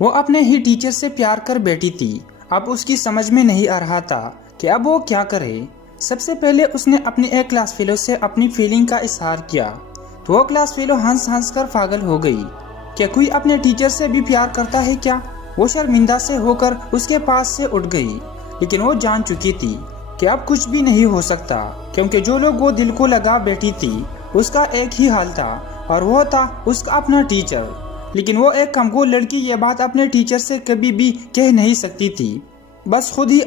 وہ اپنے ہی ٹیچر سے پیار کر بیٹھی تھی۔ اب اس کی سمجھ میں نہیں آ رہا تھا کہ اب وہ کیا کرے۔ سب سے پہلے اس نے اپنی ایک کلاس فیلو سے اپنی فیلنگ کا اظہار کیا تو وہ کلاس فیلو ہنس ہنس کر پاگل ہو گئی کہ کوئی اپنے ٹیچر سے بھی پیار کرتا ہے کیا۔ وہ شرمندہ سے ہو کر اس کے پاس سے اٹھ گئی، لیکن وہ جان چکی تھی کہ اب کچھ بھی نہیں ہو سکتا، کیونکہ جو لوگ وہ دل کو لگا بیٹھی تھی اس کا ایک ہی حال تھا، اور وہ تھا اس کا اپنا ٹیچر۔ لیکن وہ ایک کمزور لڑکی یہ بات اپنے ٹیچر سے کبھی بھی کہہ نہیں سکتی تھی، بس خود ہی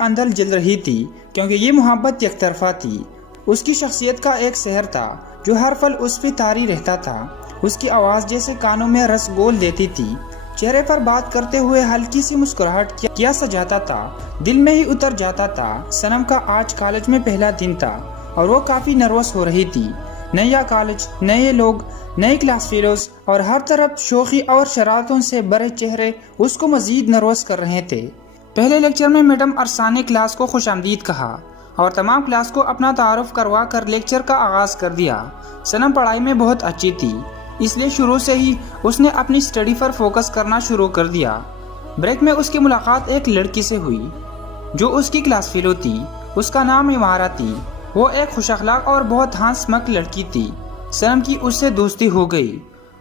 اندر جل رہی تھی، کیونکہ یہ محبت یک طرفہ تھی۔ اس کی شخصیت کا ایک سحر تھا جو ہر پل اس پہ طاری رہتا تھا۔ اس کی آواز جیسے کانوں میں رس گول دیتی تھی، چہرے پر بات کرتے ہوئے ہلکی سی مسکراہٹ کیا سجاتا تھا، دل میں ہی اتر جاتا تھا۔ سنم کا آج کالج میں پہلا دن تھا اور وہ کافی نروس ہو رہی تھی۔ نیا کالج، نئے لوگ، نئے کلاس فیلوز اور ہر طرف شوخی اور شرارتوں سے بھرے چہرے اس کو مزید نروس کر رہے تھے۔ پہلے لیکچر میں میڈم ارسان نے کلاس کو خوش آمدید کہا اور تمام کلاس کو اپنا تعارف کروا کر لیکچر کا آغاز کر دیا۔ سنم پڑھائی میں بہت اچھی تھی، اس لیے شروع سے ہی اس نے اپنی اسٹڈی پر فوکس کرنا شروع کر دیا۔ بریک میں اس کی ملاقات ایک لڑکی سے ہوئی جو اس کی کلاس فیلو تھی۔ اس کا نام عمارہ تھی۔ وہ ایک خوش اخلاق اور بہت ہنس مک لڑکی تھی۔ سنم کی اس سے دوستی ہو گئی۔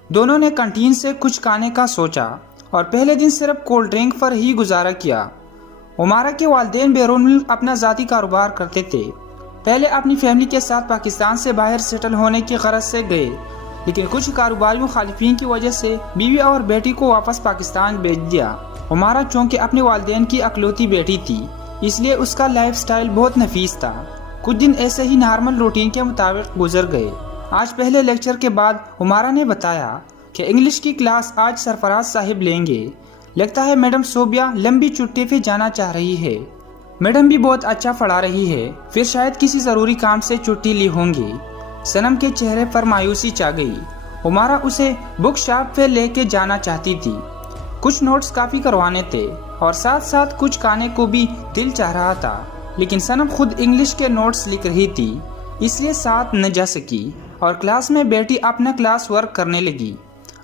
دونوں نے کنٹین سے کچھ کھانے کا سوچا اور پہلے دن صرف کولڈ ڈرنک پر ہی گزارا کیا۔ عمارہ کے والدین بیرون ملک اپنا ذاتی کاروبار کرتے تھے۔ پہلے اپنی فیملی کے ساتھ پاکستان سے باہر سیٹل ہونے کی غرض سے گئے، لیکن کچھ کاروباری مخالفین کی وجہ سے بیوی اور بیٹی کو واپس پاکستان بھیج دیا۔ عمارہ چونکہ اپنے والدین کی اکلوتی بیٹی تھی، اس لیے اس کا لائف سٹائل بہت نفیس تھا۔ کچھ دن ایسے ہی نارمل روٹین کے مطابق گزر گئے۔ آج پہلے لیکچر کے بعد عمارہ نے بتایا کہ انگلش کی کلاس آج سرفراز صاحب لیں گے۔ لگتا ہے میڈم صوبیہ لمبی چھٹی پہ جانا چاہ رہی ہے۔ میڈم بھی بہت اچھا پڑھا رہی ہے، پھر شاید کسی ضروری کام سے چھٹی لی ہوں گی۔ سنم کے چہرے پر مایوسی چھا گئی۔ عمارہ اسے بک شاپ پہ لے کے جانا چاہتی تھی۔ کچھ نوٹس کافی کروانے تھے اور ساتھ ساتھ کچھ کھانے کو بھی دل چاہ رہا تھا، لیکن سنم خود انگلش کے نوٹس لکھ رہی تھی، اس لیے ساتھ نہ جا سکی اور کلاس میں بیٹھی اپنا کلاس ورک کرنے لگی۔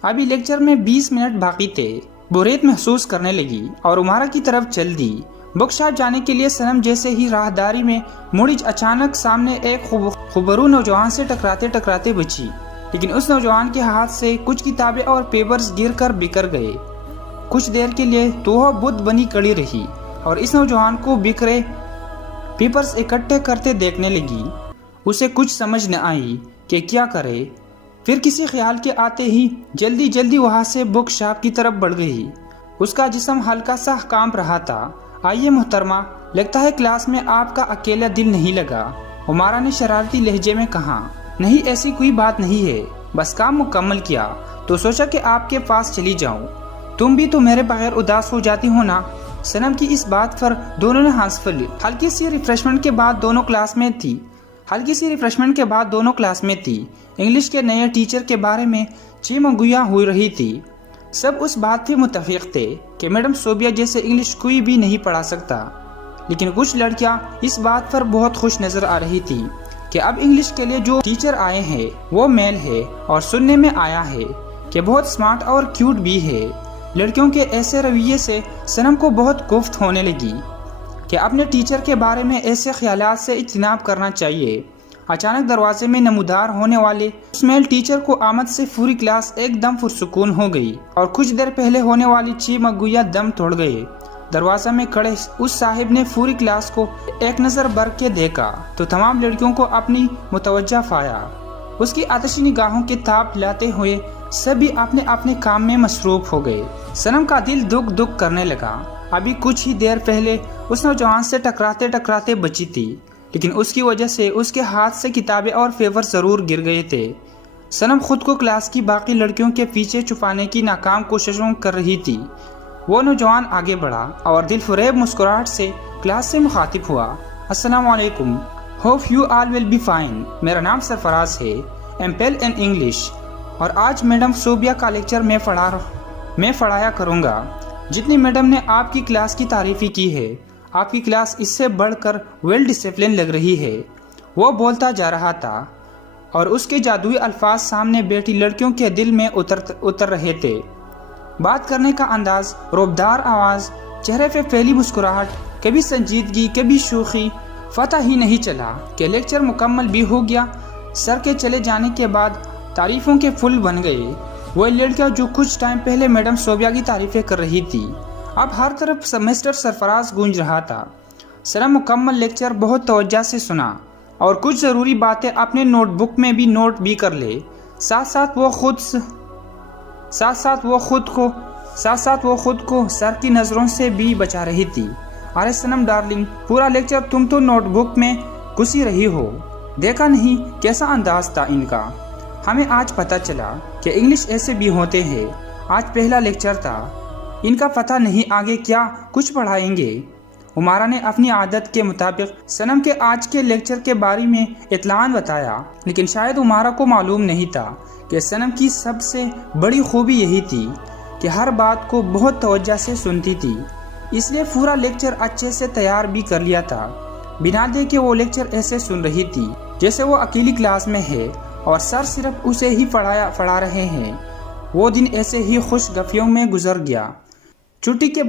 ابھی لیکچر میں 20 منٹ باقی تھے۔ بوریت محسوس کرنے لگی اور عمارہ کی طرف چل دی۔ بک شاپ جانے کے لیے سنم جیسے ہی راہداری میں مڑی، اچانک سامنے ایک خوبرو نوجوان سے ٹکراتے بچی، لیکن اس نوجوان کے ہاتھ سے کچھ کتابیں اور پیپرز گر کر بکھر گئے۔ کچھ دیر کے لیے تو وہ بت بنی کڑی رہی اور اس نوجوان کو بکھرے پیپرز اکٹھے کرتے دیکھنے لگی۔ اسے کچھ سمجھ نہ آئی کہ کیا کرے، پھر کسی خیال کے آتے ہی جلدی وہاں سے بک شاپ کی طرف بڑھ گئی۔ اس کا جسم ہلکا سا کانپ رہا تھا۔ آئیے محترمہ، لگتا ہے کلاس میں آپ کا اکیلا دل نہیں لگا، عمارہ نے شرارتی لہجے میں کہا۔ نہیں، ایسی کوئی بات نہیں ہے، بس کام مکمل کیا تو سوچا کہ آپ کے پاس چلی جاؤں۔ تم بھی تو میرے بغیر اداس ہو جاتی ہو نا۔ سنم کی اس بات پر دونوں نے ہنس پھیلی۔ ہلکی سی ریفریشمنٹ کے بعد دونوں کلاس میں تھی۔ انگلش کے نئے ٹیچر کے بارے میں چیمنگویا ہو رہی تھی۔ سب اس بات پہ متفق تھے کہ میڈم صوبیہ جیسے انگلش کوئی بھی نہیں پڑھا سکتا، لیکن کچھ لڑکیاں اس بات پر بہت خوش نظر آ رہی تھی کہ اب انگلش کے لیے جو ٹیچر آئے ہیں وہ میل ہے، اور سننے میں آیا ہے کہ بہت سمارٹ اور کیوٹ بھی ہے۔ لڑکیوں کے ایسے رویے سے سنم کو بہت گفت ہونے لگی کہ اپنے ٹیچر کے بارے میں ایسے خیالات سے اجتناب کرنا چاہیے۔ اچانک دروازے میں نمودار ہونے والے اس میل ٹیچر کو آمد سے پوری کلاس ایک دم پرسکون ہو گئی اور کچھ دیر پہلے ہونے والی چیمنگویا دم توڑ گئے۔ دروازہ میں کھڑے اس صاحب نے پوری کلاس کو ایک نظر بھر کے دیکھا تو تمام لڑکیوں کو اپنی متوجہ پایا۔ اس کی آتشی نگاہوں کے تاب لاتے ہوئے سبھی اپنے اپنے کام میں مصروف ہو گئے۔ سنم کا دل دک کرنے لگا۔ ابھی کچھ ہی دیر پہلے اس نوجوان سے ٹکراتے بچی تھی، لیکن اس کی وجہ سے اس کے ہاتھ سے کتابیں اور پیپر ضرور گر گئے تھے۔ سنم خود کو کلاس کی باقی لڑکیوں کے پیچھے چھپانے کی ناکام کوششوں کر رہی تھی۔ وہ نوجوان آگے بڑھا اور دل فریب مسکراہٹ سے کلاس سے مخاطب ہوا۔ السلام علیکم، hope you all will be fine. میرا نام سرفراز ہے، ایم پیل ان انگلش، اور آج میڈم صوبیہ کا لیکچر میں پڑھایا کروں گا۔ جتنی میڈم نے آپ کی کلاس کی تعریفی کی ہے، آپ کی کلاس اس سے بڑھ کر ویل ڈسپلن لگ رہی ہے۔ وہ بولتا جا رہا تھا اور اس کے جادوئی الفاظ سامنے بیٹھی لڑکیوں کے دل میں اتر رہے تھے۔ بات کرنے کا انداز، روبدار آواز، چہرے پہ پھیلی مسکراہٹ، کبھی سنجیدگی کبھی شوخی، پتہ ہی نہیں چلا کہ لیکچر مکمل بھی ہو گیا۔ سر کے چلے جانے کے بعد تعریفوں کے پھول بن گئے۔ وہ لڑکیاں جو کچھ ٹائم پہلے میڈم صوبیہ کی تعریفیں کر رہی تھی، اب ہر طرف مسٹر سرفراز گونج رہا تھا۔ سر مکمل لیکچر بہت توجہ سے سنا اور کچھ ضروری باتیں اپنے نوٹ بک میں بھی نوٹ بھی کر لے۔ ساتھ ساتھ وہ خود کو سر کی نظروں سے بھی بچا رہی تھی۔ ارے سنم ڈارلنگ، پورا لیکچر تم تو نوٹ بک میں گھسی رہی ہو، دیکھا نہیں کیسا انداز تھا ان کا؟ ہمیں آج پتہ چلا کہ انگلش ایسے بھی ہوتے ہیں۔ آج پہلا لیکچر تھا، ان کا پتہ نہیں آگے کیا کچھ پڑھائیں گے۔ عمارہ نے اپنی عادت کے مطابق سنم کے آج کے لیکچر کے بارے میں اطلاعاً بتایا، لیکن شاید عمارہ کو معلوم نہیں تھا کہ سنم کی سب سے بڑی خوبی یہی تھی کہ ہر بات کو بہت توجہ سے سنتی تھی، اس لیے پورا لیکچر اچھے سے تیار بھی کر لیا تھا، بنا دے کہ وہ لیکچر ایسے سن رہی تھی جیسے وہ اکیلی کلاس میں ہے اور سر صرف اسے ہی پڑھا رہے ہیں۔ وہ دن ایسے ہی خوش گپیوں میں گزر گیا۔ چھٹی کے